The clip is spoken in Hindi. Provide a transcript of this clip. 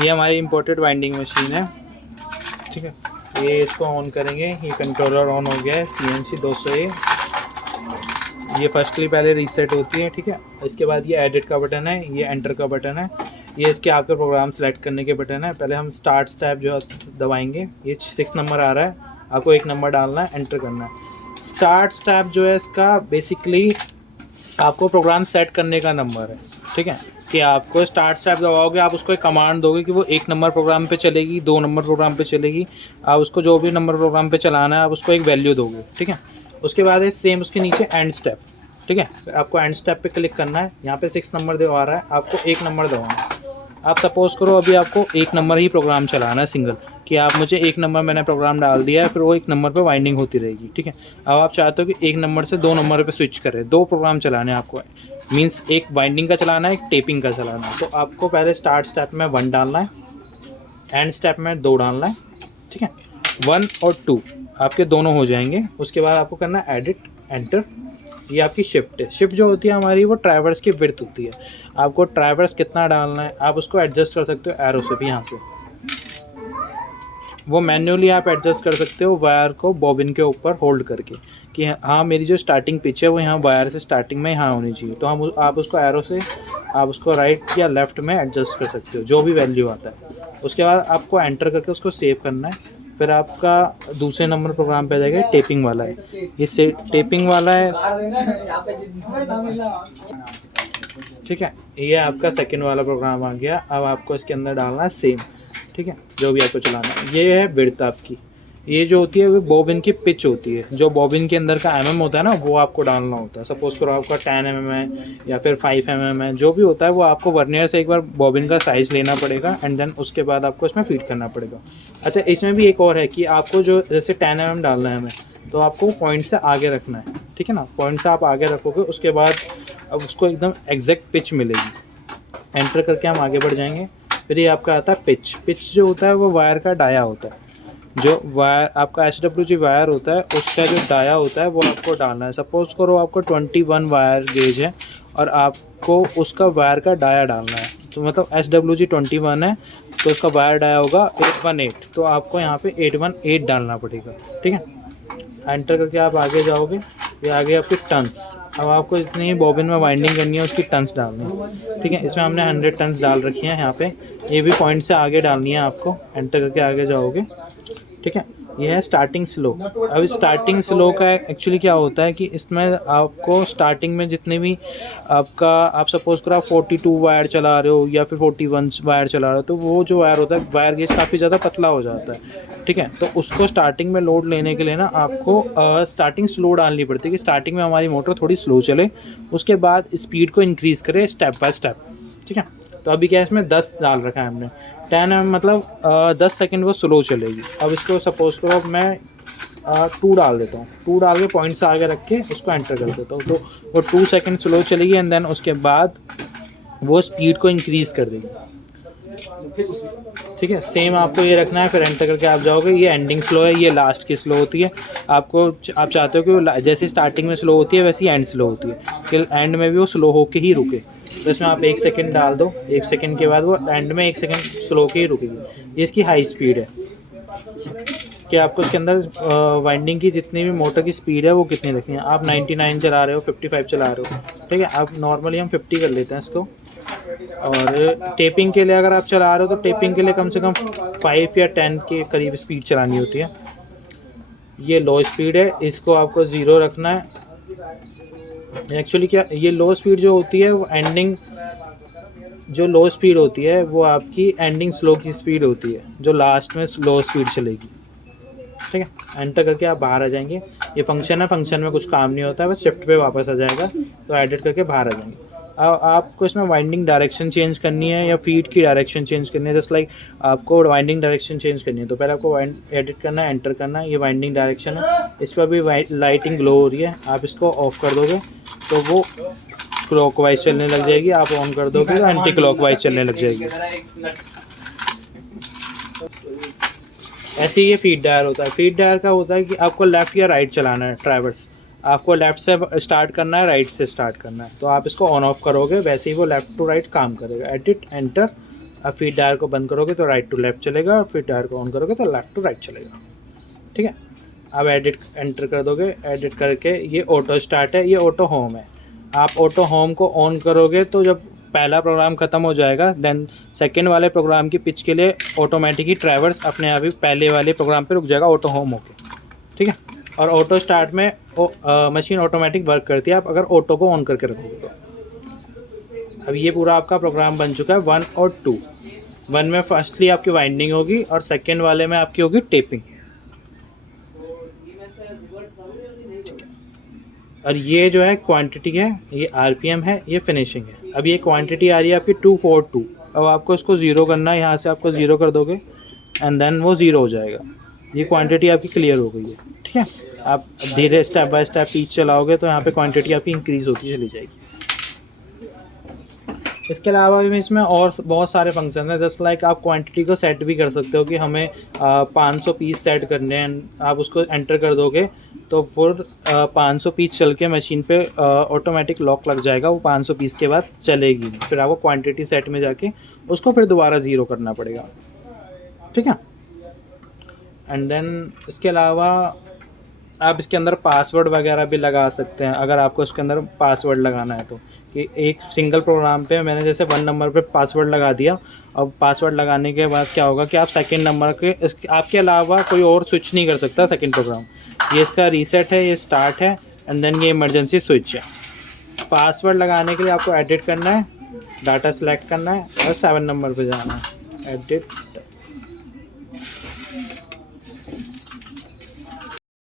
ये हमारी इम्पोर्टेड वाइंडिंग मशीन है, ठीक है। ये इसको ऑन करेंगे, ये कंट्रोलर ऑन हो गया है, CNC 200A। ये फर्स्टली पहले रीसेट होती है, ठीक है। इसके बाद ये एडिट का बटन है, ये एंटर का बटन है, ये इसके आपके प्रोग्राम सेलेक्ट करने के बटन है। पहले हम स्टार्ट स्टेप जो दबाएंगे, ये 6 नंबर आ रहा है, आपको 1 नंबर डालना है, एंटर करना है। स्टार्ट स्टेप जो है इसका बेसिकली आपको प्रोग्राम सेट करने का नंबर है, ठीक है। कि आपको स्टार्ट स्टेप दबाओगे, आप उसको एक कमांड दोगे कि वो 1 नंबर प्रोग्राम पे चलेगी, 2 नंबर प्रोग्राम पे चलेगी। आप उसको जो भी नंबर प्रोग्राम पे चलाना है आप उसको एक वैल्यू दोगे, ठीक है। उसके बाद है सेम उसके नीचे एंड स्टेप, ठीक है। फिर आपको एंड स्टेप पे क्लिक करना है, यहाँ पे 6 नंबर दबा रहा है, आपको 1 नंबर दबाना है। आप सपोज़ करो अभी आपको 1 नंबर ही प्रोग्राम चलाना है सिंगल, कि आप मुझे 1 नंबर मैंने प्रोग्राम डाल दिया है, फिर वो 1 नंबर पे वाइंडिंग होती रहेगी, ठीक है। अब आप चाहते हो कि 1 नंबर से 2 नंबर पे स्विच करें, 2 प्रोग्राम चलाने हैं आपको, मीन्स एक वाइंडिंग का चलाना है, एक टेपिंग का चलाना है। तो आपको पहले स्टार्ट स्टेप में 1 डालना है, एंड स्टेप में 2 डालना है, ठीक है। 1 और 2 आपके दोनों हो जाएंगे। उसके बाद आपको करना है एडिट, एंटर। ये आपकी शिफ्ट है। शिफ्ट जो होती है हमारी वो ट्रैवर्स की विड्थ होती है। आपको ट्रैवर्स कितना डालना है आप उसको एडजस्ट कर सकते हो एरो से भी, यहाँ से वो मैन्युअली आप एडजस्ट कर सकते हो वायर को बॉबिन के ऊपर होल्ड करके, कि हाँ मेरी जो स्टार्टिंग पिच है वो यहाँ वायर से स्टार्टिंग में यहाँ होनी चाहिए। तो हम आप उसको एरो से आप उसको राइट या लेफ़्ट में एडजस्ट कर सकते हो, जो भी वैल्यू आता है। उसके बाद आपको एंटर करके उसको सेव करना है। फिर आपका दूसरे नंबर प्रोग्राम पे आ जाएगा, टेपिंग वाला है, ये टेपिंग वाला है, ठीक है। ये आपका सेकंड वाला प्रोग्राम आ गया। अब आपको इसके अंदर डालना है सेम, ठीक है, जो भी आपको चलाना है। ये है विड्थ आपकी, ये जो होती है वो बॉबिन की पिच होती है। जो बॉबिन के अंदर का mm होता है ना, वो आपको डालना होता है। सपोज करो आपका 10 mm है या फिर 5 mm है, जो भी होता है वो आपको वर्नियर से एक बार बॉबिन का साइज़ लेना पड़ेगा, एंड देन उसके बाद आपको इसमें फीड करना पड़ेगा। अच्छा, इसमें भी एक और है कि आपको जो जैसे 10 mm डालना है हमें, तो आपको पॉइंट से आगे रखना है, ठीक है ना। पॉइंट से आप आगे रखोगे, उसके बाद अब उसको एकदम एग्जैक्ट पिच मिलेगी। एंटर करके हम आगे बढ़ जाएंगे। फिर ये आपका आता है पिच। पिच जो होता है वो वायर का डाया होता है। जो वायर आपका HWG वायर होता है उसका जो डाया होता है वो आपको डालना है। सपोज़ करो आपको 21 वायर गेज है और आपको उसका वायर का डाया डालना है, तो मतलब SWG 21 है तो उसका वायर डाया होगा 818, तो आपको यहाँ पे 818 डालना पड़ेगा, ठीक है। एंटर करके आप आगे जाओगे, ये आगे आपकी टन्स। अब आपको जितनी बॉबिन में वाइंडिंग करनी है उसकी टन्स डालनी है, ठीक है। इसमें हमने 100 टन्स डाल रखी हैं यहाँ पे। ये भी पॉइंट से आगे डालनी है आपको। एंटर करके आगे जाओगे, ठीक है। ये है स्टार्टिंग स्लो। अब स्टार्टिंग स्लो का एक्चुअली क्या होता है कि इसमें आपको स्टार्टिंग में जितने भी आपका आप सपोज़ करो आप 42 वायर चला रहे हो या फिर 41 वायर चला रहे हो, तो वो जो वायर होता है वायर गेज काफ़ी ज़्यादा पतला हो जाता है, ठीक है। तो उसको स्टार्टिंग में लोड लेने के लिए ना आपको स्टार्टिंग स्लो डालनी पड़ती है, कि स्टार्टिंग में हमारी मोटर थोड़ी स्लो चले, उसके बाद स्पीड को इंक्रीज़ करे स्टेप बाय स्टेप, ठीक है। तो अभी क्या इसमें 10 डाल रखा है हमने, 10 mm मतलब 10 सेकंड वो स्लो चलेगी। अब इसको सपोज़ करो मैं 2 डाल देता हूँ, 2 डाल के पॉइंट से आगे रख के उसको एंटर कर देता हूँ, तो वो 2 सेकंड स्लो चलेगी, एंड देन उसके बाद वो स्पीड को इंक्रीज़ कर देगी, ठीक है। सेम आपको ये रखना है। फिर एंटर करके आप जाओगे, ये एंडिंग स्लो है, ये लास्ट की स्लो होती है। आपको आप चाहते हो कि जैसे स्टार्टिंग में स्लो होती है वैसी एंड स्लो होती है, कि एंड में भी वो स्लो होके ही रुके। तो इसमें आप 1 सेकंड डाल दो, 1 सेकंड के बाद वो एंड में 1 सेकंड स्लो के ही रुकेगी। ये इसकी हाई स्पीड है, कि आपको इसके अंदर वाइंडिंग की जितनी भी मोटर की स्पीड है वो कितनी रखनी है। आप 99 चला रहे हो, 55 चला रहे हो, ठीक है। आप नॉर्मली हम 50 कर लेते हैं इसको। और टेपिंग के लिए अगर आप चला रहे हो तो टेपिंग के लिए कम से कम 5 या 10 के करीब स्पीड चलानी होती है। ये लो स्पीड है, इसको आपको 0 रखना है। एक्चुअली क्या, ये लो स्पीड जो होती है वो एंडिंग, जो लो स्पीड होती है वो आपकी एंडिंग स्लो की स्पीड होती है, जो लास्ट में स्लो स्पीड चलेगी, ठीक है। एंटर करके आप बाहर आ जाएंगे। ये फंक्शन है, फंक्शन में कुछ काम नहीं होता है, बस शिफ्ट पे वापस आ जाएगा, तो एडिट करके बाहर आ जाएंगे। अब आपको इसमें वाइंडिंग डायरेक्शन चेंज करनी है या फीड की डायरेक्शन चेंज करनी है, जस्ट लाइक आपको वाइंडिंग डायरेक्शन चेंज करनी है, तो पहले आपको एडिट करना है, एंटर करना है। ये वाइंडिंग डायरेक्शन है, इस पर भी लाइटिंग ग्लो हो रही है, आप इसको ऑफ कर दोगे तो वो क्लॉकवाइज चलने लग जाएगी, आप ऑन कर दोगे तो एंटी क्लॉकवाइज चलने लग जाएगी। ऐसे ही ये फीड डायर होता है। फीड डायर का होता है कि आपको लेफ़्ट या राइट चलाना है ट्रैवर्स, आपको लेफ़्ट से स्टार्ट करना है, राइट से स्टार्ट करना है, तो आप इसको ऑन ऑफ करोगे वैसे ही वो लेफ़्ट टू राइट काम करेगा। एडिट, एंटर, अब फीड डायल को बंद करोगे तो राइट टू लेफ़्ट चलेगा, और फीड डायल को ऑन करोगे तो लेफ़्ट टू राइट चलेगा। ठीक है, अब एडिट एंटर कर दोगे, एडिट करके ये ऑटो स्टार्ट है, ये ऑटो होम है। आप ऑटो होम को ऑन करोगे तो जब पहला प्रोग्राम ख़त्म हो जाएगा, देन सेकंड वाले प्रोग्राम की पिच के लिए ऑटोमेटिक ही ट्रैवर्स अपने आप ही पहले वाले प्रोग्राम पे रुक जाएगा ऑटो होम होके। ठीक है, और ऑटो स्टार्ट में मशीन ऑटोमेटिक वर्क करती है आप अगर ऑटो को ऑन करके रखोगे तो। अब ये पूरा आपका प्रोग्राम बन चुका है 1 और 2। 1 में फर्स्टली आपकी वाइंडिंग होगी और सेकेंड वाले में आपकी होगी टेपिंग। और ये जो है क्वांटिटी है, ये आरपीएम है, ये फिनिशिंग है। अब ये क्वांटिटी आ रही है आपकी 242। अब आपको इसको ज़ीरो करना है, यहाँ से आपको ज़ीरो कर दोगे एंड देन वो ज़ीरो हो जाएगा। ये क्वांटिटी आपकी क्लियर हो गई है। ठीक है, आप धीरे स्टेप बाय स्टेप पीस चलाओगे तो यहाँ पे क्वांटिटी आपकी इंक्रीज़ होती चली जाएगी। इसके अलावा भी इसमें और बहुत सारे फंक्शन हैं, जस्ट लाइक आप क्वांटिटी को सेट भी कर सकते हो कि हमें 500 पीस सेट करने हैं। आप उसको एंटर कर दोगे तो फिर 500 पीस चल के मशीन पे ऑटोमेटिक लॉक लग जाएगा, वो 500 पीस के बाद चलेगी। फिर आपको क्वांटिटी सेट में जाके उसको फिर दोबारा ज़ीरो करना पड़ेगा। ठीक है, एंड देन इसके अलावा आप इसके अंदर पासवर्ड वगैरह भी लगा सकते हैं अगर आपको इसके अंदर पासवर्ड लगाना है तो। कि एक सिंगल प्रोग्राम पे मैंने जैसे 1 नंबर पे पासवर्ड लगा दिया। अब पासवर्ड लगाने के बाद क्या होगा कि आप सेकंड नंबर के आपके अलावा कोई और स्विच नहीं कर सकता सेकंड प्रोग्राम। ये इसका रीसेट है, ये स्टार्ट है एंड देन ये इमरजेंसी स्विच है। पासवर्ड लगाने के लिए आपको एडिट करना है, डाटा सेलेक्ट करना है और 7 नंबर पे जाना है, एडिट